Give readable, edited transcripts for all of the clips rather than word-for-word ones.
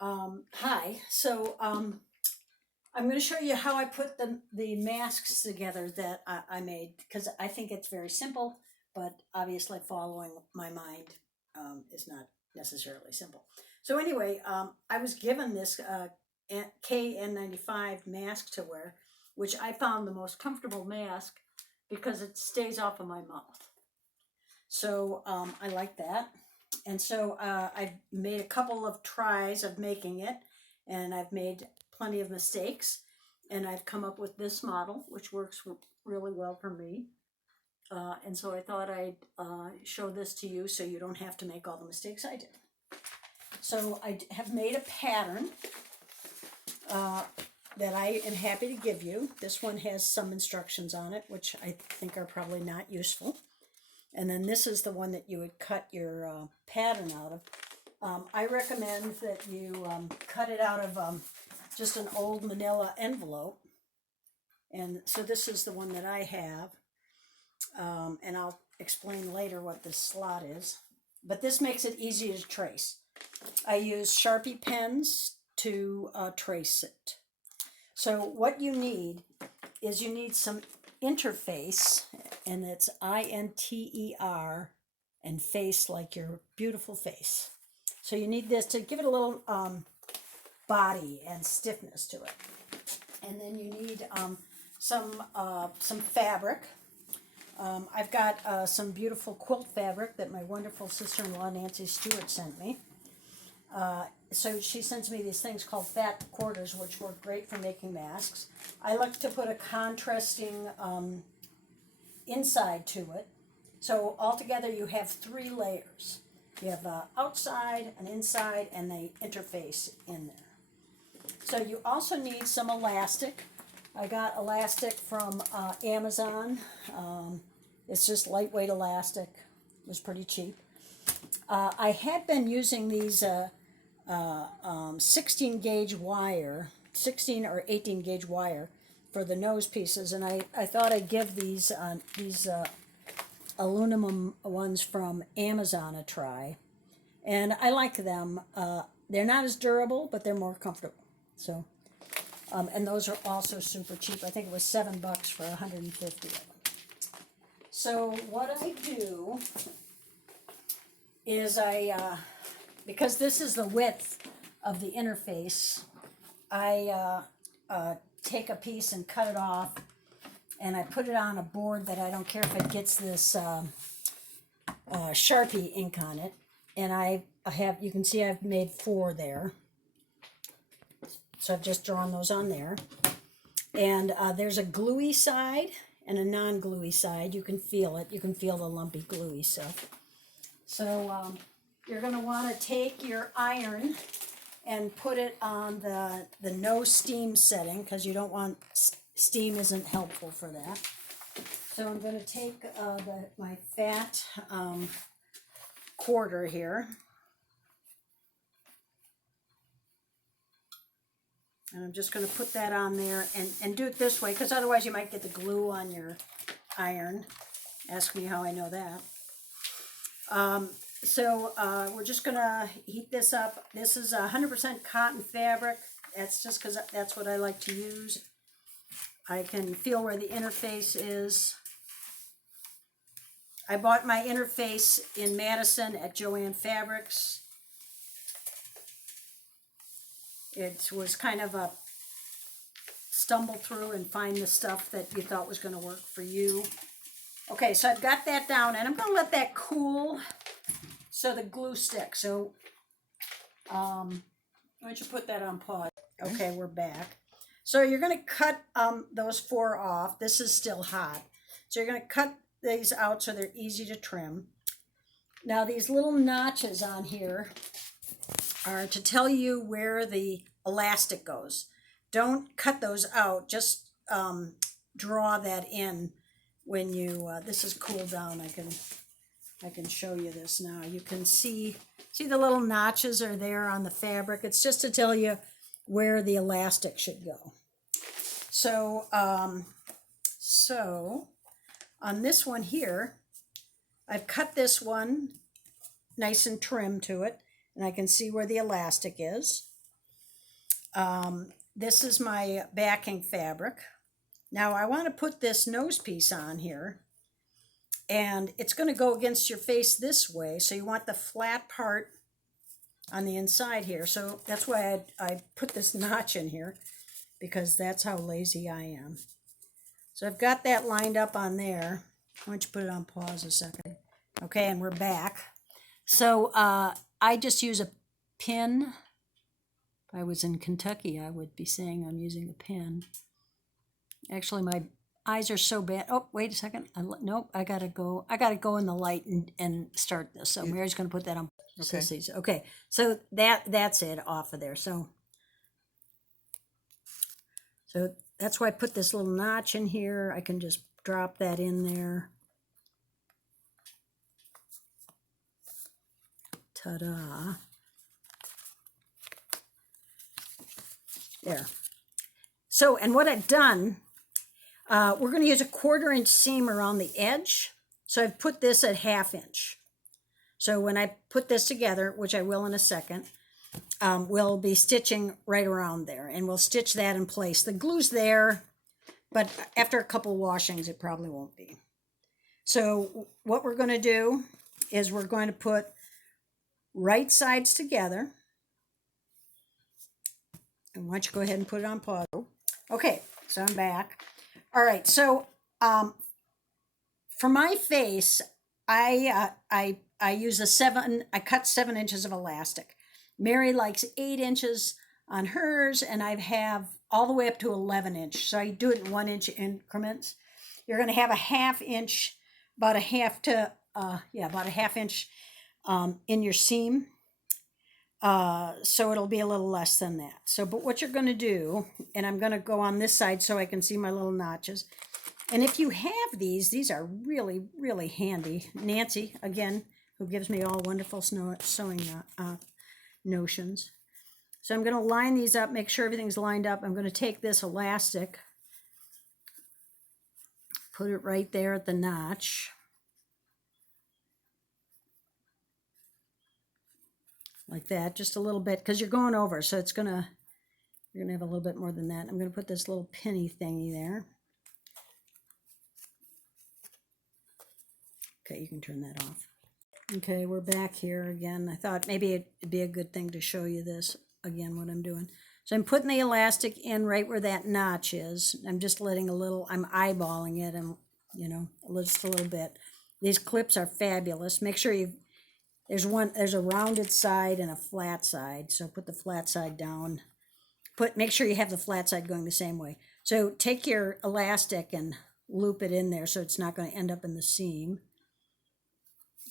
Hi. I'm going to show you how I put the masks together that I made because I think it's very simple, but obviously following my mind is not necessarily simple. So anyway, I was given this KN95 mask to wear, which I found the most comfortable mask because it stays off of my mouth. So I like that. And so I've made a couple of tries of making it, and I've made plenty of mistakes. And I've come up with this model, which works really well for me. And so I thought I'd show this to you so you don't have to make all the mistakes I did. So I have made a pattern that I am happy to give you. This one has some instructions on it, which I think are probably not useful. And then this is the one that you would cut your pattern out of. I recommend that you cut it out of just an old manila envelope. And so this is the one that I have. And I'll explain later what this slot is. But this makes it easy to trace. I use Sharpie pens to trace it. So what you need is you need some interface, and it's INTER, and face like your beautiful face. So you need this to give it a little body and stiffness to it. And then you need some fabric. I've got some beautiful quilt fabric that my wonderful sister-in-law Nancy Stewart sent me. So she sends me these things called fat quarters, which work great for making masks. I like to put a contrasting inside to it. So altogether you have 3 layers. You have the outside, an inside, and the interface in there. So you also need some elastic. I got elastic from Amazon. It's just lightweight elastic. It was pretty cheap. I had been using these 16 gauge wire, 16 or 18 gauge wire for the nose pieces, and I thought I'd give these aluminum ones from Amazon a try, and I like them. They're not as durable, but they're more comfortable. So, and those are also super cheap. I think it was $7 for 150 of them. So what I do is because this is the width of the interface, I take a piece and cut it off, and I put it on a board that I don't care if it gets this Sharpie ink on it. And I have, you can see I've made 4 there. So I've just drawn those on there. And there's a gluey side and a non-gluey side. You can feel it. You can feel the lumpy gluey stuff. So you're going to want to take your iron and put it on the no steam setting, because you don't want, steam isn't helpful for that. So I'm going to take my fat quarter here, and I'm just going to put that on there and do it this way, because otherwise you might get the glue on your iron. Ask me how I know that. So we're just going to heat this up. This is 100% cotton fabric. That's just because that's what I like to use. I can feel where the interface is. I bought my interface in Madison at Joann Fabrics. It was kind of a stumble through and find the stuff that you thought was going to work for you. Okay, so I've got that down, and I'm going to let that cool so the glue sticks. So why don't you put that on pause? Okay, we're back. So you're going to cut those 4 off. This is still hot. So you're going to cut these out so they're easy to trim. Now these little notches on here are to tell you where the elastic goes. Don't cut those out. Just draw that in when you, this is cooled down. I can show you this now. You can see the little notches are there on the fabric. It's just to tell you where the elastic should go. So, on this one here, I've cut this one nice and trim to it, and I can see where the elastic is. This is my backing fabric. Now I want to put this nose piece on here, and it's going to go against your face this way, so you want the flat part on the inside here. So that's why I put this notch in here, because that's how lazy I am. So I've got that lined up on there. Why don't you put it on pause a second? Okay, and we're back. So I just use a pin. If I was in Kentucky, I would be saying I'm using a pin. Actually, my eyes are so bad. Oh, wait a second. Nope, I gotta go in the light and start this. So Mary's gonna put that on. Okay. Sissies. Okay, so that's it off of there. So that's why I put this little notch in here. I can just drop that in there. Ta-da. There. So, and what I've done, we're going to use a 1/4 inch seam around the edge. So I've put this at 1/2 inch. So when I put this together, which I will in a second, we'll be stitching right around there, and we'll stitch that in place. The glue's there, but after a couple washings, it probably won't be. So what we're going to do is we're going to put right sides together. And why don't you go ahead and put it on pause? Okay, so I'm back. All right, so for my face, I use I cut 7 inches of elastic. Mary likes 8 inches on hers, and I have all the way up to 11 inch. So I do it in 1 inch increments. You're going to have a 1/2 inch, about a 1/2 inch in your seam. So it'll be a little less than that. So, but what you're going to do, and I'm going to go on this side so I can see my little notches. And if you have these are really, really handy. Nancy, again, who gives me all wonderful sewing notions. So I'm going to line these up, make sure everything's lined up. I'm going to take this elastic, put it right there at the notch. Like that, just a little bit, because you're going over, so you're gonna have a little bit more than that. I'm gonna put this little penny thingy there. Okay, you can turn that off. Okay, we're back here again. I thought maybe it'd be a good thing to show you this again, what I'm doing. So I'm putting the elastic in right where that notch is. I'm just letting I'm eyeballing it, and just a little bit. These clips are fabulous. Make sure there's a rounded side and a flat side. So put the flat side down. Make sure you have the flat side going the same way. So take your elastic and loop it in there so it's not going to end up in the seam.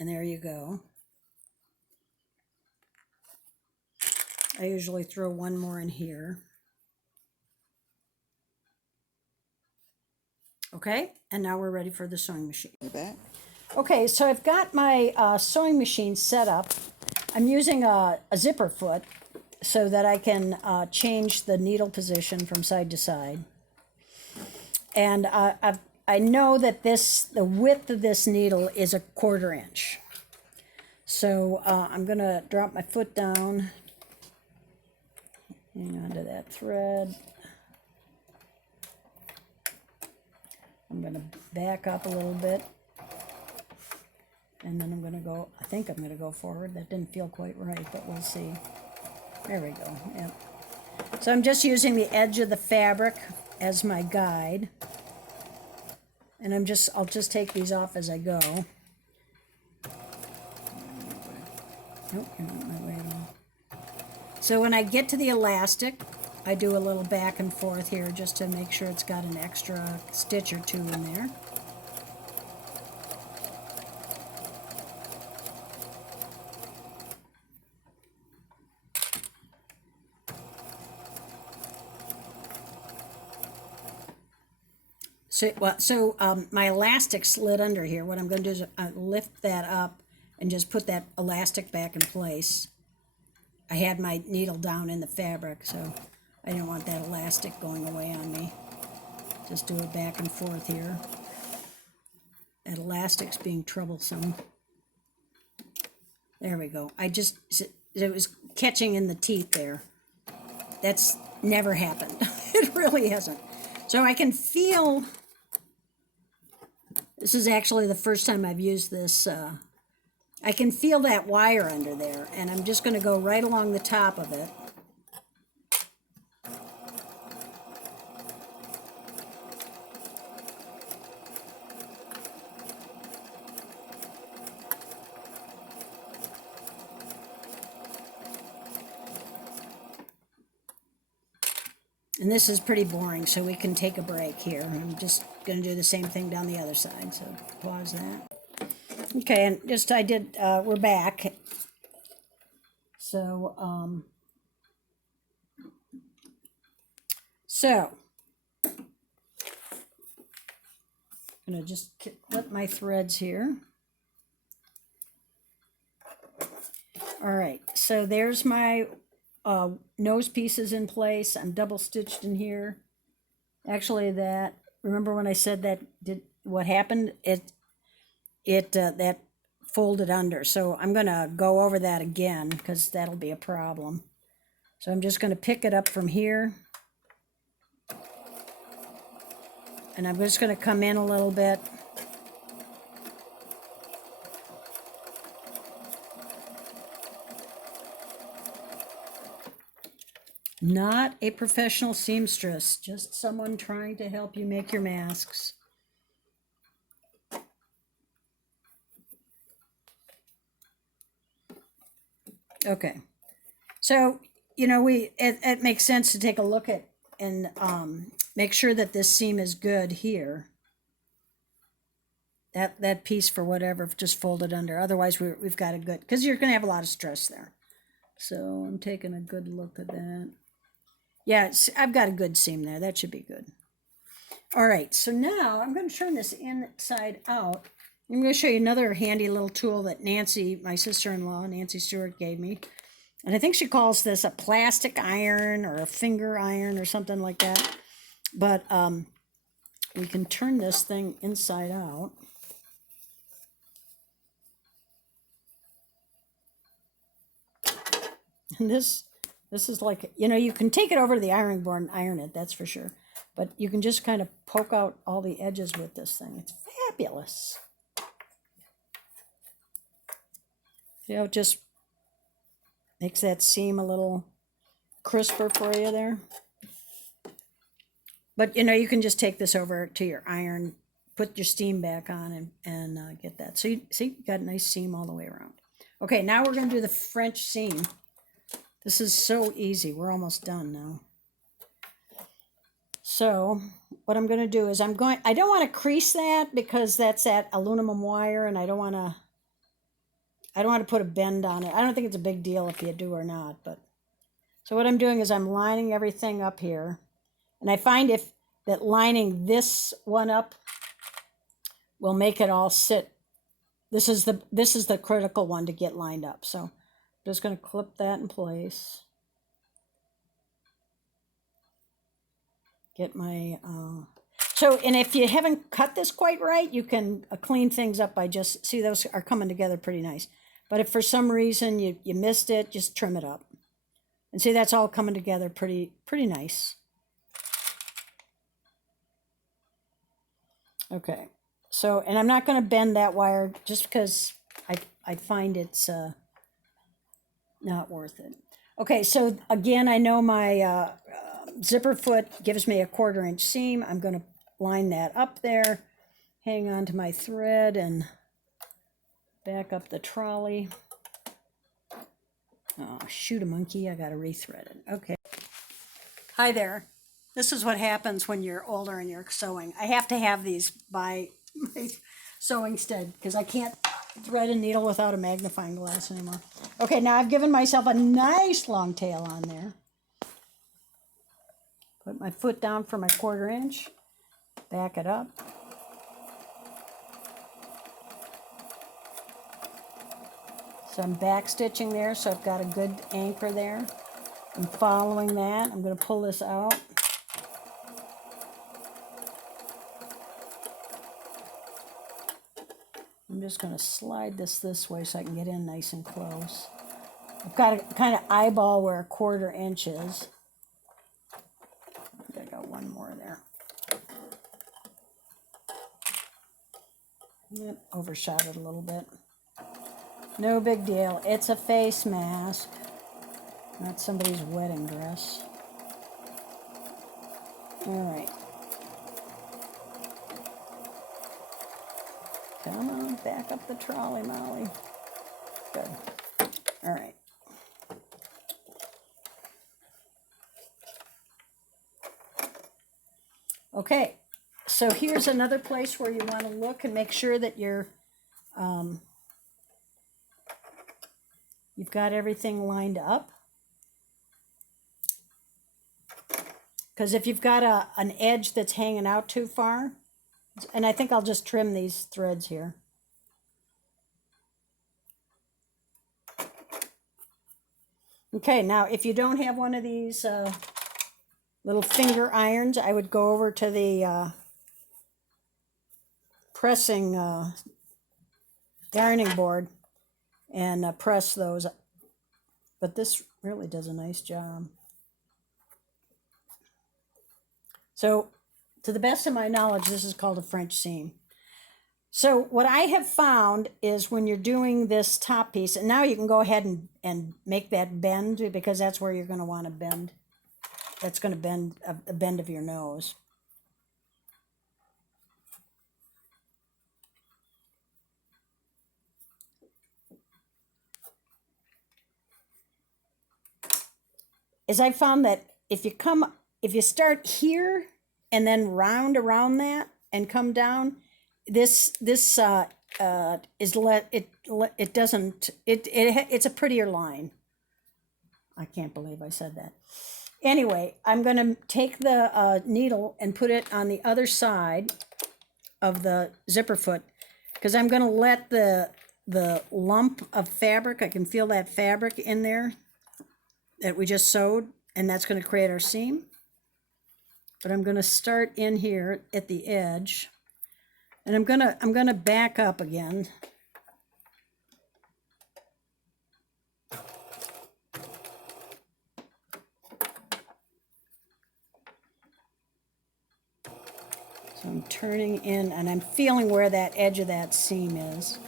And there you go. I usually throw one more in here. Okay, and now we're ready for the sewing machine. You're back. Okay, so I've got my sewing machine set up. I'm using a zipper foot so that I can change the needle position from side to side. And I know that the width of this needle is a 1/4 inch. So I'm going to drop my foot down, hang on to that thread. I'm going to back up a little bit. And then I think I'm going to go forward. That didn't feel quite right, but we'll see. There we go. Yep. So I'm just using the edge of the fabric as my guide. And I'll just take these off as I go. Nope, you're not in my way at all. So when I get to the elastic, I do a little back and forth here just to make sure it's got an extra stitch or two in there. So my elastic slid under here. What I'm going to do is lift that up and just put that elastic back in place. I had my needle down in the fabric, so I didn't want that elastic going away on me. Just do it back and forth here. That elastic's being troublesome. There we go. It was catching in the teeth there. That's never happened. It really hasn't. So I can feel, this is actually the first time I've used this. I can feel that wire under there, and I'm just going to go right along the top of it. And this is pretty boring, so we can take a break here. I'm just going to do the same thing down the other side, so pause that. Okay, and just we're back. So, I'm going to just clip my threads here. All right, so there's my nose pieces in place. I'm double stitched in here. Actually, remember when I said that what happened? That folded under. So I'm going to go over that again because that'll be a problem. So I'm just going to pick it up from here. And I'm just going to come in a little bit. Not a professional seamstress, just someone trying to help you make your masks. Okay, so it makes sense to take a look at and make sure that this seam is good here. That piece for whatever just folded under. Otherwise, we've got a good, because you're going to have a lot of stress there. So I'm taking a good look at that. Yeah, I've got a good seam there. That should be good. All right, so now I'm going to turn this inside out. I'm going to show you another handy little tool that Nancy, my sister-in-law, Nancy Stewart, gave me. And I think she calls this a plastic iron or a finger iron or something like that. But we can turn this thing inside out. And this is like, you can take it over to the ironing board and iron it, that's for sure. But you can just kind of poke out all the edges with this thing. It's fabulous. It just makes that seam a little crisper for you there. But, you can just take this over to your iron, put your steam back on, and get that. So, you got a nice seam all the way around. Okay, now we're going to do the French seam. This is so easy. We're almost done now. So what I'm going to do is I don't want to crease that because that's that aluminum wire, and I don't want to put a bend on it. I don't think it's a big deal if you do or not. But so what I'm doing is I'm lining everything up here, and I find that lining this one up will make it all sit. This is the critical one to get lined up. So I'm just going to clip that in place. Get my, and if you haven't cut this quite right, you can clean things up by just, see those are coming together pretty nice. But if for some reason you missed it, just trim it up. And see, that's all coming together pretty nice. Okay, so, and I'm not going to bend that wire just because I find it's not worth it. Okay, so again, I know my zipper foot gives me a 1/4 inch seam. I'm going to line that up there, hang on to my thread, and back up the trolley. Oh, shoot a monkey, I got to rethread it. Okay. Hi there. This is what happens when you're older and you're sewing. I have to have these by my sewing stud because I can't thread a needle without a magnifying glass anymore. Okay, now I've given myself a nice long tail on there. Put my foot down for my 1/4 inch, back it up. So I'm back stitching there, so I've got a good anchor there. I'm following that. I'm going to pull this out. I'm just going to slide this way so I can get in nice and close. I've got to kind of eyeball where a 1/4 inch is. one more there. That overshot it a little bit. No big deal. It's a face mask, not somebody's wedding dress. All right. Come on, back up the trolley, Molly. Good. All right. Okay, so here's another place where you want to look and make sure that you've got everything lined up. Because if you've got an edge that's hanging out too far, and I think I'll just trim these threads here. Okay, now if you don't have one of these little finger irons, I would go over to the pressing darning board and press those. But this really does a nice job. So, to the best of my knowledge, this is called a French seam. So what I have found is when you're doing this top piece, and now you can go ahead and make that bend, because that's where you're going to want to bend. That's going to bend a bend of your nose. Is I found that if you start here and then round around that and come down, it's a prettier line. I can't believe I said that. Anyway, I'm going to take the needle and put it on the other side of the zipper foot, because I'm going to let the lump of fabric, I can feel that fabric in there that we just sewed, and that's going to create our seam. But I'm going to start in here at the edge, and I'm going to back up again. So I'm turning in, and I'm feeling where that edge of that seam is.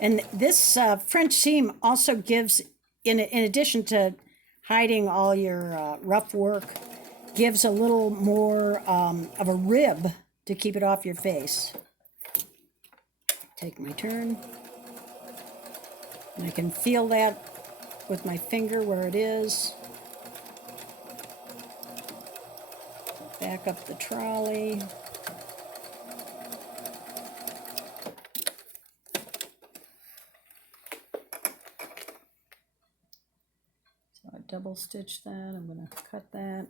And this French seam also gives, in addition to hiding all your rough work, gives a little more of a rib to keep it off your face. Take my turn. And I can feel that with my finger where it is. Back up the trolley. So I double stitch that. I'm going to cut that.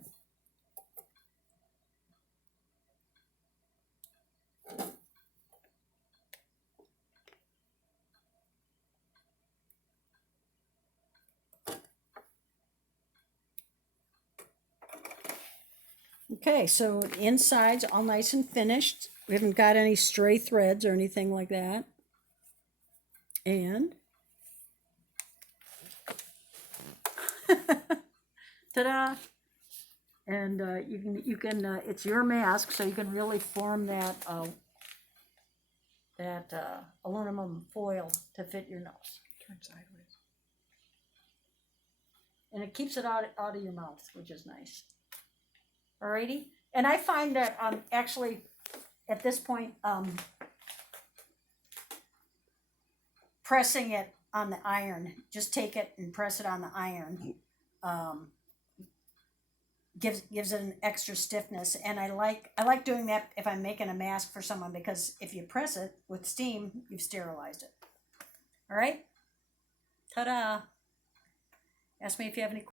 Okay, so the inside's all nice and finished. We haven't got any stray threads or anything like that. And ta-da! And you can it's your mask, so you can really form that aluminum foil to fit your nose. Turn sideways. And it keeps it out of your mouth, which is nice. Alrighty, and I find that actually at this point pressing it on the iron, just take it and press it on the iron, gives it an extra stiffness. And I like doing that if I'm making a mask for someone, because if you press it with steam, you've sterilized it. All right, ta-da! Ask me if you have any questions.